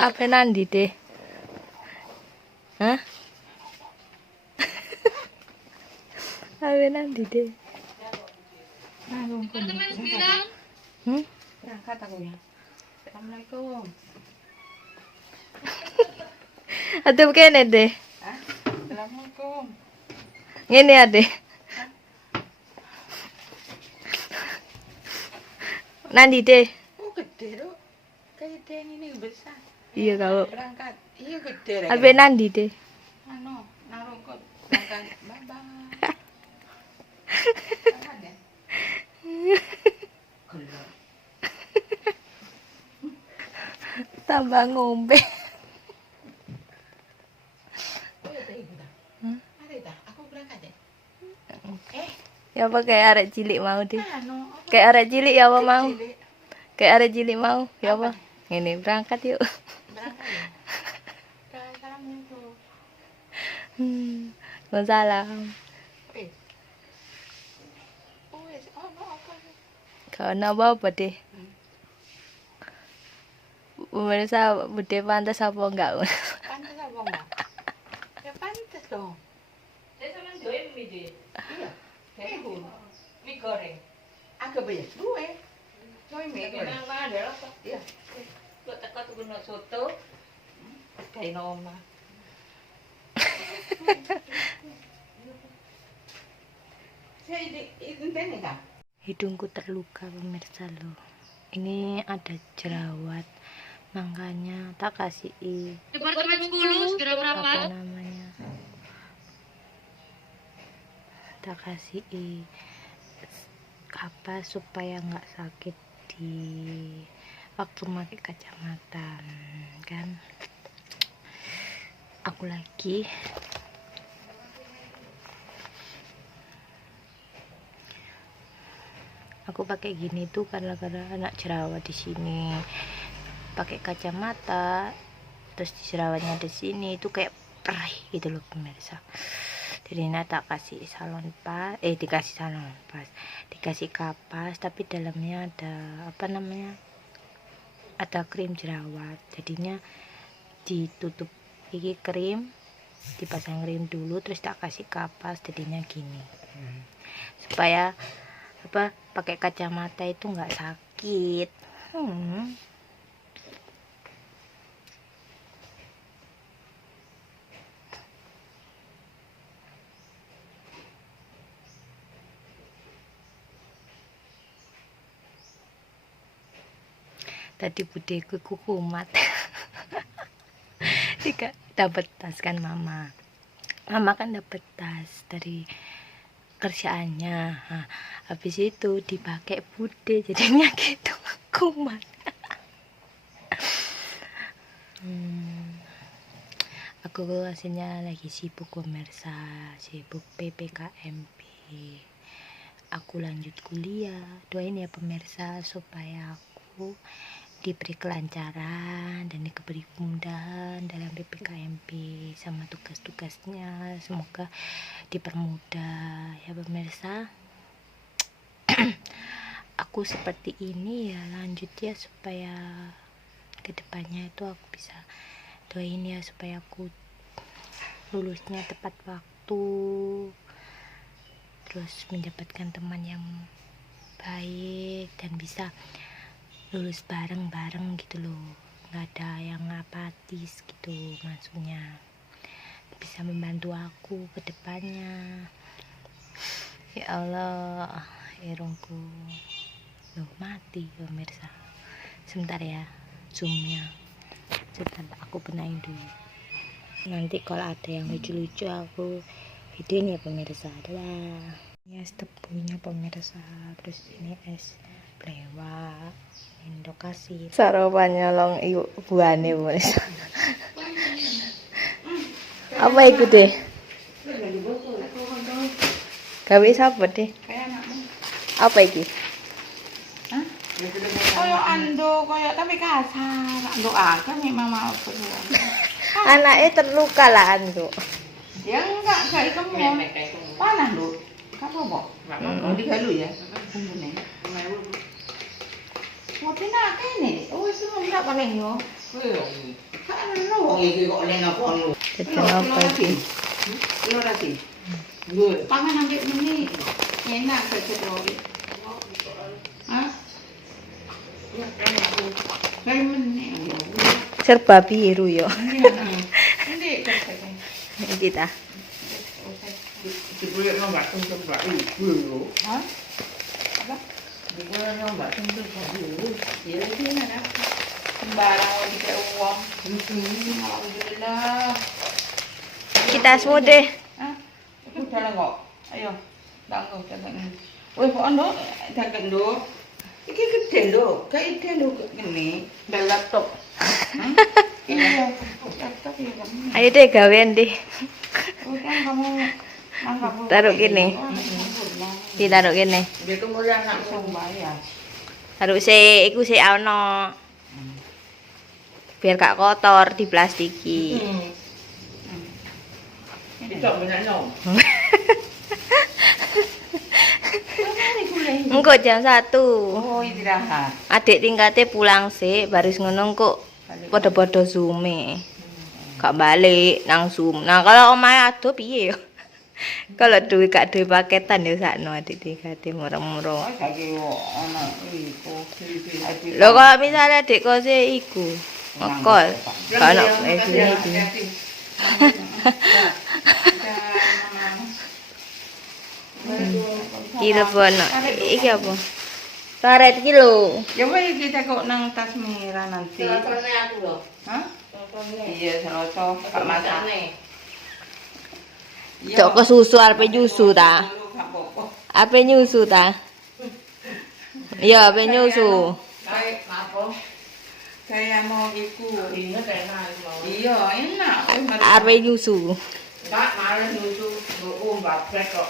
Apa nanti deh? Hah? Apa nanti deh? Berangkat aku ya. Assalamualaikum. Aduh kene deh. Assalamualaikum. Ngene ade. Nanti deh. Oh gede loh. Kayak den ini besar. Iya kalau. Berangkat. Iya gede. Apa nanti deh? Anu, naruh kok berangkat. Bye bye. Berangkat ya. Gelap. Tambah ngombe. Oh ya ibu dah. Mari dah. Aku berangkat ya. Ya apa kayak arek cilik mau deh. Anu. Kayak arek cilik ya apa mau? Cilik. Kayak arek cilik mau. Ya apa? Ini berangkat yuk. Berangkat ya. Assalamualaikum. Waalaikumsalam. Wes. Oh wes. Oh no apa? Kau nak apa deh? Pemirsa bude pantas apa enggak? Pantes apa enggak? Ya pantes dong. Saya sama doyan mie deh. Iya. Mie goreng. Agak banyak gue. Coy mie goreng. Nama adalah apa? Iya. Kok teka tuh guna soto. Kayak nama. Saya ini enggak? Hidungku terluka pemirsa loh. Ini ada jerawat. Makanya tak kasih Departemen 10 segera apa merapat. namanya, tak kasih apa supaya nggak sakit di waktu pakai kacamata kan. Aku lagi pakai gini tuh karena anak jerawat di sini. Pakai kacamata terus jerawatnya di sini itu kayak perih gitu loh pemirsa. Jadi ini tak kasih salon pas, dikasih salon pas, dikasih kapas, tapi dalamnya ada apa namanya, ada krim jerawat. Jadinya ditutup iki krim, dipasang krim dulu, terus tak kasih kapas, jadinya gini. Supaya apa, pakai kacamata itu nggak sakit. Tadi budeku kumat. Tidak dapat tas kan mama kan dapat tas dari kerjaannya. Nah, habis itu dipakai bude jadinya gitu kumat. Aku aslinya lagi sibuk pemirsa, sibuk PPKMP. Aku lanjut kuliah. Doain ya pemirsa supaya aku diberi kelancaran dan diberi kemudahan dalam PPKMP sama tugas-tugasnya, semoga dipermudah ya pemirsa. Aku seperti ini ya, lanjut ya supaya kedepannya itu aku bisa, doain ya supaya aku lulusnya tepat waktu, terus mendapatkan teman yang baik dan bisa lulus bareng-bareng gitu loh, nggak ada yang apatis gitu, maksudnya bisa membantu aku ke depannya. Ya Allah, irungku loh mati pemirsa. Sebentar ya zoomnya, sebentar aku benahin dulu. Nanti kalau ada yang lucu-lucu aku videoin ya pemirsa. Adalah ini es tebunya pemirsa, terus ini es blewa, Indokasi. Sarapannya long buane pemirsa. Apa itu deh? Gawe sapa deh? Kayak anakmu. Apa iki? Hah? Kayak ando, kayak tapi kasar. Ando akan nih mama apa tuh. Anaknya terluka lah Ando. Ya enggak, kayak kamu. Panas lu. Kamu mau? Mau digalu ya? Nih. Mau pindah ke ini? Oh, itu enggak paling yo. Ano wong iki kok lena kono. Jajan apa iki? Lho lagi. Gue, paman ambil ini. Enak saja lori. Hah? Ya, kayak meneh. Serba biru yo. Ini kan. Iki ta. Dibeli nomor untuk Mbak Ibu lho. Hah? Apa? Dibeli nomor untuk Mbak Ibu. Ya iki ana. Sembarang dikek uang. Alhamdulillah. Kita semua deh. Hah? Udah lah kok. Ayo. Tanggo dagang. Woi, kok ndo dagang ndo. Iki gede ndo. Kayak ide ndo ngene. Mbak laptop. Hah? Iya. Laptop ya kamu. Ayo deh gawean deh. Udah kamu nangkap. Taruh gini. Ditaruh kene. Dia tuh mulai anak bayar. Taruh iku ono. Biar gak kotor di plastiki. Itu benar no. Engko jam 1. Oh, istirahat. Adik tingkatnya pulang sih, baris ngono kok podo-podo zoom-e. Gak balik nang zoom. Nah, kalau omahe ado piye yo? Kalau duwe gak duwe paketan yo sakno adik tingkatnya murah-murah. Oh, saiki ana iku. Lho kalau misalnya adik kose iku ngekol, gak ono sini iki. Telepon. Iki apa? Karet iki lho. Ya wis kita kok nang tas merah nanti. Selotone aku lho. Hah? Selotone. Iya, seloso gak masak. Cok ke susu arepe nyusu ta? Arepe nyusu ta? Iya, arepe nyusu. Kayak apa? Kayak mau iku. Ini enak mau. Iya, enak. Arepe nyusu. Enggak, malah nyusu mbak kok.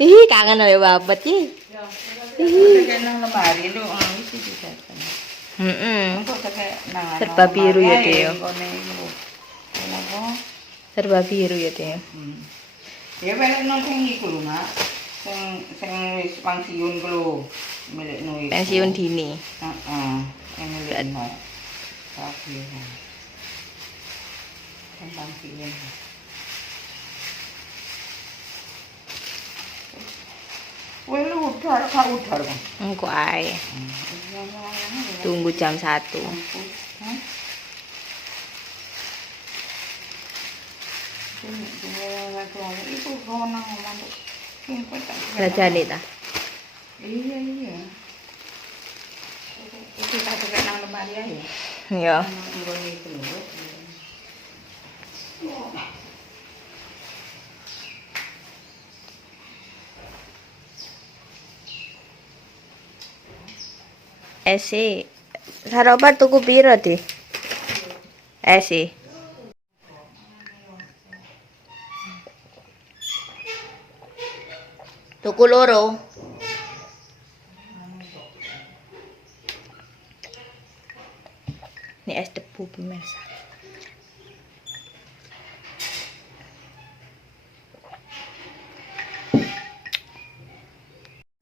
Ih, kangen oleh babat iki. Ya, Kayak nang lemari lu iki juga. Heeh. Kok kayak nang Serba biru ya, Deo. Kone iku. Kenapa? Serba biru ya, Deo. Ya pengen nang sing iku lho, Nak. Sing wis pensiun ku lho. Milikno iku. Pensiun dini. Heeh. Milikno. Tapi ya. Pensiun. Weh lu udah kan. Engko ae. Tunggu jam 1. Jajane ta? Iya. Itu tak pakai nang lemari aja. Iya. Nggone itu lho. Esi. Sarapan tuku piro, Di? Esi. Tuku loro. Ini es debu pemirsa.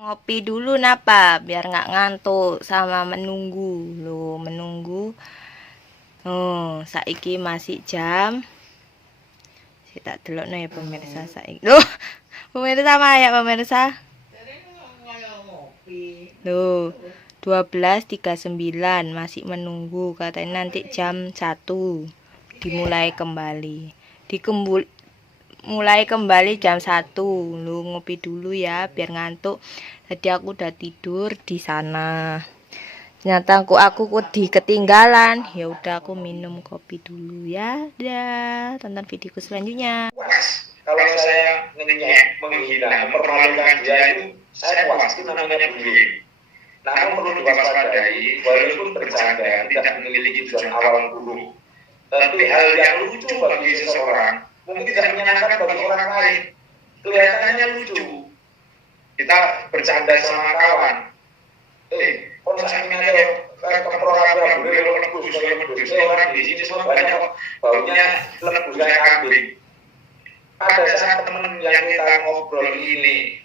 Ngopi dulu napa biar nggak ngantuk sama menunggu lo menunggu. Oh, saiki masih jam. Saya tak delokno ya pemirsa saiki. Loh, pemirsa ya pemirsa. Loh, 12.39 masih menunggu katanya nanti jam 1 dimulai kembali. Mulai kembali jam 1. Lu ngopi dulu ya biar ngantuk. Tadi aku udah tidur di sana. Ternyata aku ketinggalan. Ya udah aku minum kopi dulu ya. Dah, tonton videoku selanjutnya. Puas. Kalau saya ngenyek, menghina, mempermalukan dia itu, saya puas. Itu namanya bullying. Namun perlu diwaspadai, walaupun bercanda tidak memiliki tujuan awal buruk. Tapi hal yang lucu bagi seseorang, mungkin tidak menyenangkan bagi orang lain. Kelihatannya lucu. Kita bercanda sama kawan. Kalau misalnya keprograman boleh lebu saya berdua orang di sini semua banyak baunya lebu saya kambing. Pada saat teman yang kita ngobrol ini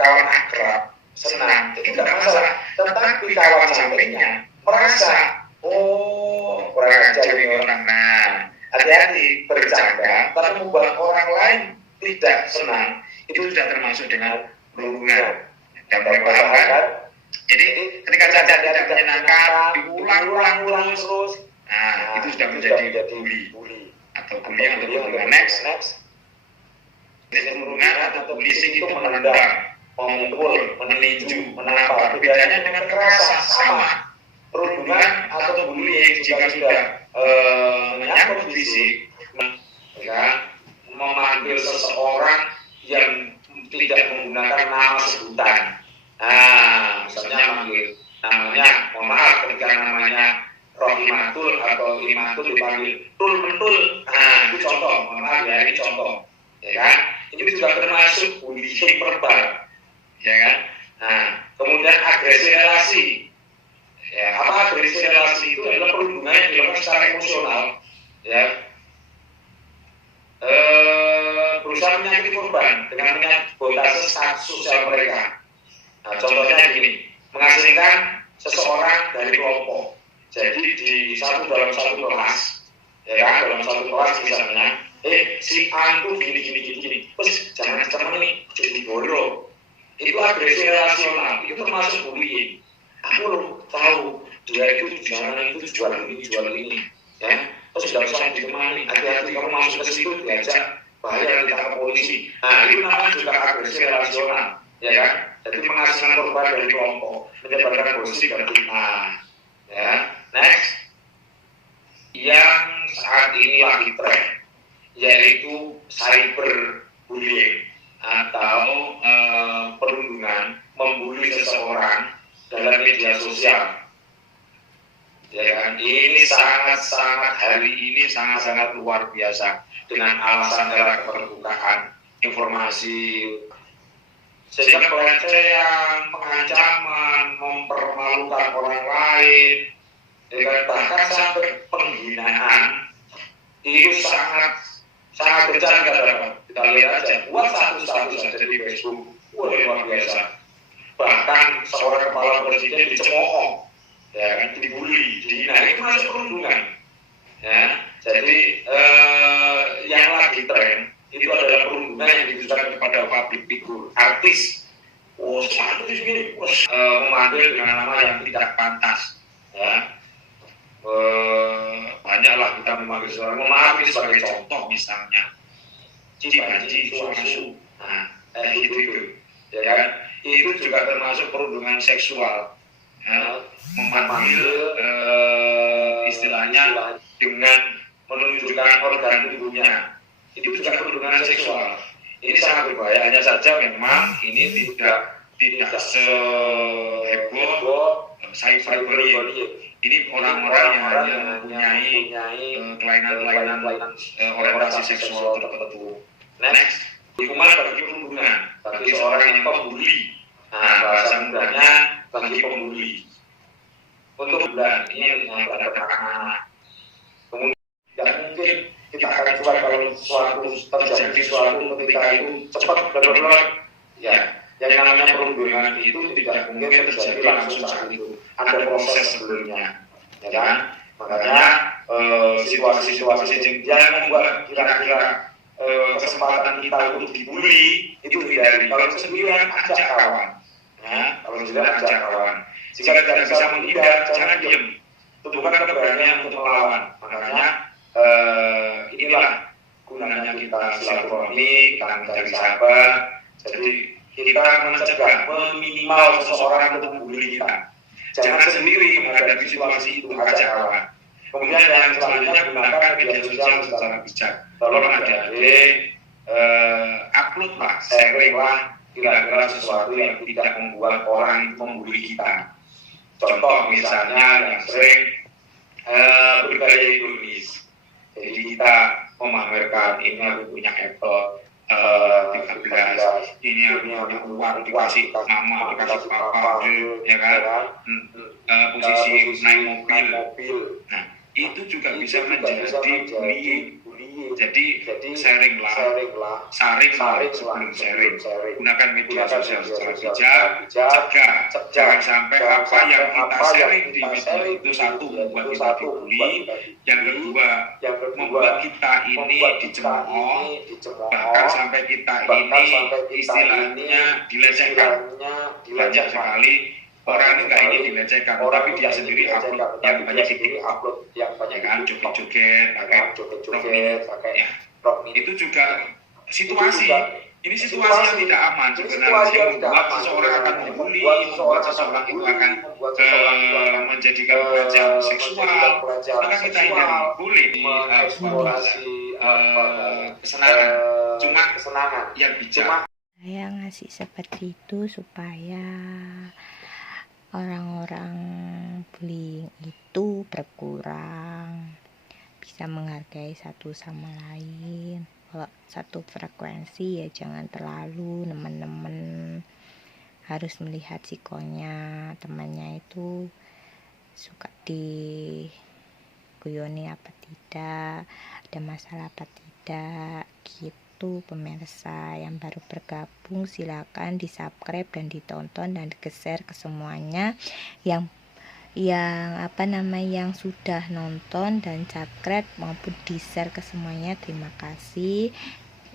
kawan akrab, senang, itu tidak masalah. Tetapi kawan sampingnya merasa, oh kurang ajar ini orang. Nah, hati-hati, bercanda tapi membuat orang lain tidak senang, itu sudah termasuk dengan perundungan. Dan mulai paham kan? Jadi ketika cacat tidak menyenangkan, diulang-ulang terus, nah itu sudah menjadi bully atau bullying atau perundungan. Next, perundungan atau bullying itu menendang, memukul, meninju, menampar. Bedanya dengan kekerasan sama. Perundungan atau bullying jika sudah menyangkut fisik, ya, memanggil seseorang yang tidak menggunakan nama sebutan. Nah, misalnya manggil namanya, mohon maaf, ketika namanya Rohimatul atau Imatul dipanggil Tul Mentul. Nah, itu contoh, mohon maaf ya, ini contoh, ya kan? Ini juga termasuk bullying verbal, ya kan? Nah, kemudian agresi relasi. Ya, apa agresi relasi itu adalah perundungan yang dilakukan secara emosional, ya. Berusaha menyakiti korban dengan menyabotase status sosial mereka. Nah, contohnya gini, mengasingkan seseorang dari kelompok. Jadi dalam satu kelas, ya kan, dalam satu kelas misalnya, si A itu gini, terus jangan nih, jadi bodoh. Itu agresi relasional, itu termasuk bullying. Aku tahu dia itu jual ini, ya. Terus sudah usah ditemani, hati-hati kamu masuk ke situ diajak, bahaya ditangkap polisi. Nah, itu namanya juga agresi relasional, ya kan? Jadi mengasingkan korban dari kelompok, menyebarkan gosip dan fitnah. Ya, next, yang saat ini lagi tren, yaitu cyberbullying atau perundungan, membuli seseorang dalam media sosial. Ya kan, ini hari ini sangat luar biasa dengan alasan era keterbukaan informasi. Sehingga pelecehan, pengancaman, mempermalukan orang lain, bahkan sampai penghinaan, itu sangat gencar kita lihat aja. Buat status saja di Facebook, luar biasa. Bahkan seorang kepala presiden dicemooh, ya kan, dibully, dihina, itu masuk perundungan. Ya, jadi yang lagi tren itu adalah perundungan yang ditujukan kepada public figure, artis. Artis gini, memanggil dengan nama yang tidak pantas. Ya, banyaklah kita memanggil seorang, memanggil sebagai contoh misalnya, Cibanji, Suasu, nah, itu, ya kan? Itu juga termasuk perundungan seksual. Ya, memanggil istilahnya dengan menunjukkan organ tubuhnya. Itu juga perundungan seksual. Ini sangat berbahaya. Hanya saja memang ini tidak seheboh cyberbullying. Ini orang-orang yang mempunyai kelainan orientasi seksual tertentu. Next, hukuman bagi perundungan, bagi seorang yang pembuli. Nah, bahasa mudahnya bagi pembuli. Untuk bulan ini yang pada anak-anak. Kemudian tidak mungkin kita akan coba kalau terjadi sesuatu ketika itu cepat benar-benar, ya, yang namanya perundungan itu tidak mungkin terjadi langsung saat itu, ada proses sebelumnya, ya kan? Makanya situasi yang membuat kira-kira kesempatan kita untuk dibully itu dihindari. Kalau sendirian ajak kawan, ya, kalau sendirian ajak kawan. Jika tidak bisa menghindar, jangan diam. Tunjukkan keberanian untuk melawan. Makanya inilah gunanya kita silaturahmi, kita mencari sahabat. Jadi kita mencegah, meminimal seseorang untuk membuli kita. Jangan sendiri menghadapi situasi itu, ajak kawan. Kemudian yang selanjutnya gunakan media sosial secara bijak. Tolong adik-adik upload lah, sharing lah kira-kira sesuatu yang tidak membuat orang itu membuli kita. Contoh misalnya yang sering bergaya ironis. Jadi kita memamerkan ini aku punya Apple 13, ini aku punya uang dikasih nama, dikasih papa, ya kan? Posisi naik mobil. Nah, itu juga bisa menjadi bullying. Jadi sharinglah, saring sebelum sharing. Gunakan media sosial secara bijak, cegah. Jangan sampai apa yang kita sharing di media itu, satu, membuat kita dibully, yang kedua, membuat kita ini dicemooh, bahkan sampai kita ini istilahnya dilecehkan. Banyak sekali orang ini nggak ingin dilecehkan, tapi dia sendiri upload yang banyak di TikTok, ya kan, joget-joget, pakai rok mini, ya. Itu juga situasi. Ini situasi yang tidak aman sebenarnya, yang membuat seseorang akan membuli, membuat seseorang itu akan menjadikan pelecehan seksual. Maka kita hindari. Boleh suatu kesenangan, cuma yang bijak. Saya ngasih seperti itu supaya orang-orang bullying itu berkurang, bisa menghargai satu sama lain. Kalau satu frekuensi ya jangan terlalu, teman-teman harus melihat sikonya, temannya itu suka diguyoni apa tidak, ada masalah apa tidak gitu. Pemirsa yang baru bergabung silakan di subscribe dan ditonton dan di-share ke semuanya. Yang sudah nonton dan subscribe maupun di-share ke semuanya, terima kasih.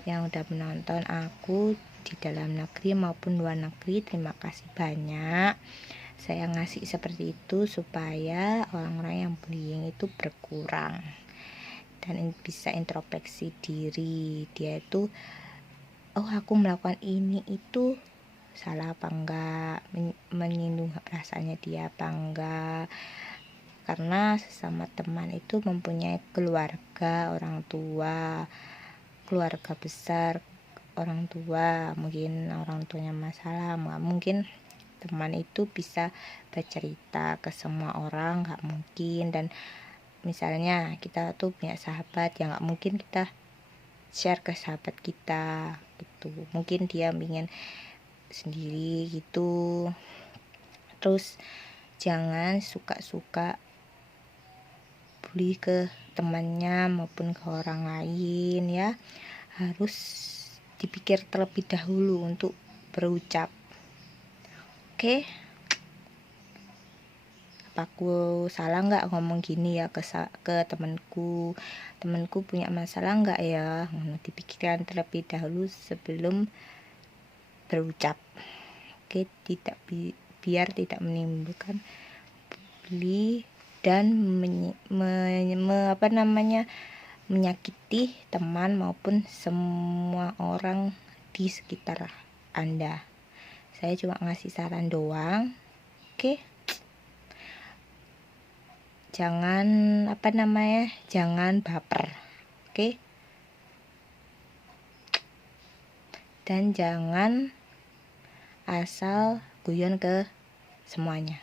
Yang udah menonton aku di dalam negeri maupun luar negeri, terima kasih banyak. Saya ngasih seperti itu supaya orang-orang yang bullying itu berkurang dan bisa introspeksi diri. Dia itu, oh aku melakukan ini itu salah apa enggak, menyinggung perasaannya dia apa enggak. Karena sesama teman itu mempunyai keluarga, orang tua, keluarga besar, orang tua, mungkin orang tuanya masalah, mungkin teman itu bisa bercerita ke semua orang, nggak mungkin. Dan misalnya kita tuh punya sahabat yang nggak mungkin kita share ke sahabat kita gitu, mungkin dia ingin sendiri gitu. Terus jangan suka-suka bully ke temannya maupun ke orang lain ya, harus dipikir terlebih dahulu untuk berucap. Oke? Aku salah nggak ngomong gini ya ke temanku punya masalah nggak ya, dipikirkan terlebih dahulu sebelum berucap. Oke, biar tidak menimbulkan bully dan menyakiti teman maupun semua orang di sekitar Anda. Saya cuma ngasih saran doang. Oke. Jangan jangan baper, oke? Dan jangan asal guyon ke semuanya.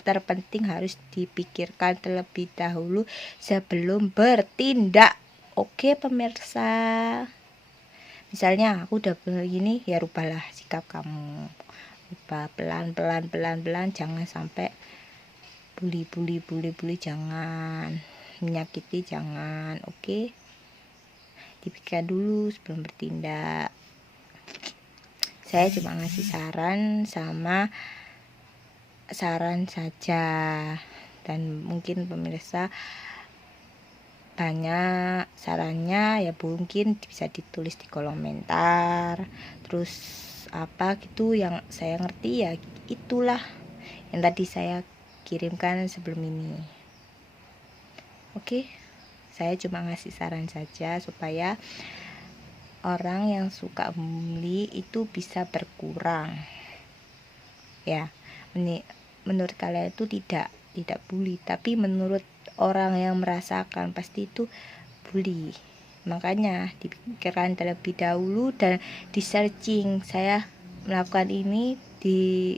Terpenting harus dipikirkan terlebih dahulu sebelum bertindak. Oke pemirsa, misalnya aku udah begini, ya rubahlah sikap kamu, rubah pelan-pelan, jangan sampai bully, jangan menyakiti, jangan. Oke, dipikirkan dulu sebelum bertindak. Saya cuma ngasih saran saja, dan mungkin pemirsa banyak sarannya ya, mungkin bisa ditulis di kolom komentar. Terus apa gitu yang saya ngerti ya, itulah yang tadi saya kirimkan sebelum ini. Oke, saya cuma ngasih saran saja supaya orang yang suka bully itu bisa berkurang ya. Menurut kalian itu tidak bully, tapi menurut orang yang merasakan pasti itu bully. Makanya dipikirkan terlebih dahulu dan di searching, saya melakukan ini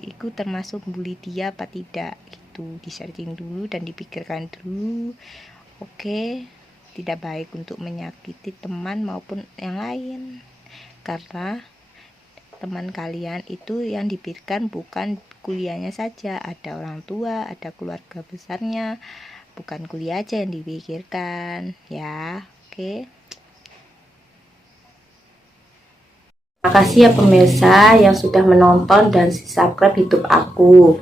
itu termasuk bully dia apa tidak gitu, di searching dulu dan dipikirkan dulu. Oke, tidak baik untuk menyakiti teman maupun yang lain, karena teman kalian itu yang dipikirkan bukan kuliahnya saja, ada orang tua, ada keluarga besarnya, bukan kuliah aja yang dipikirkan ya. Oke. Makasih ya pemirsa yang sudah menonton dan subscribe YouTube aku.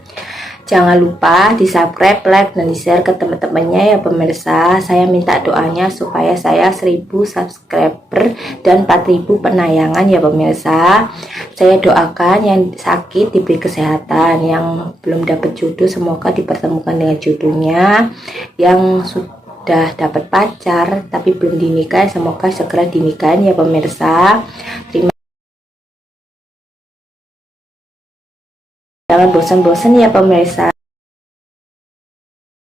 Jangan lupa di subscribe, like, dan di share ke teman-temannya ya pemirsa. Saya minta doanya supaya saya 1000 subscriber dan 4000 penayangan ya pemirsa. Saya doakan yang sakit diberi kesehatan, yang belum dapat jodoh semoga dipertemukan dengan jodohnya, yang sudah dapat pacar tapi belum dinikahi semoga segera dinikahin ya pemirsa. Jangan bosan-bosan ya pemirsa.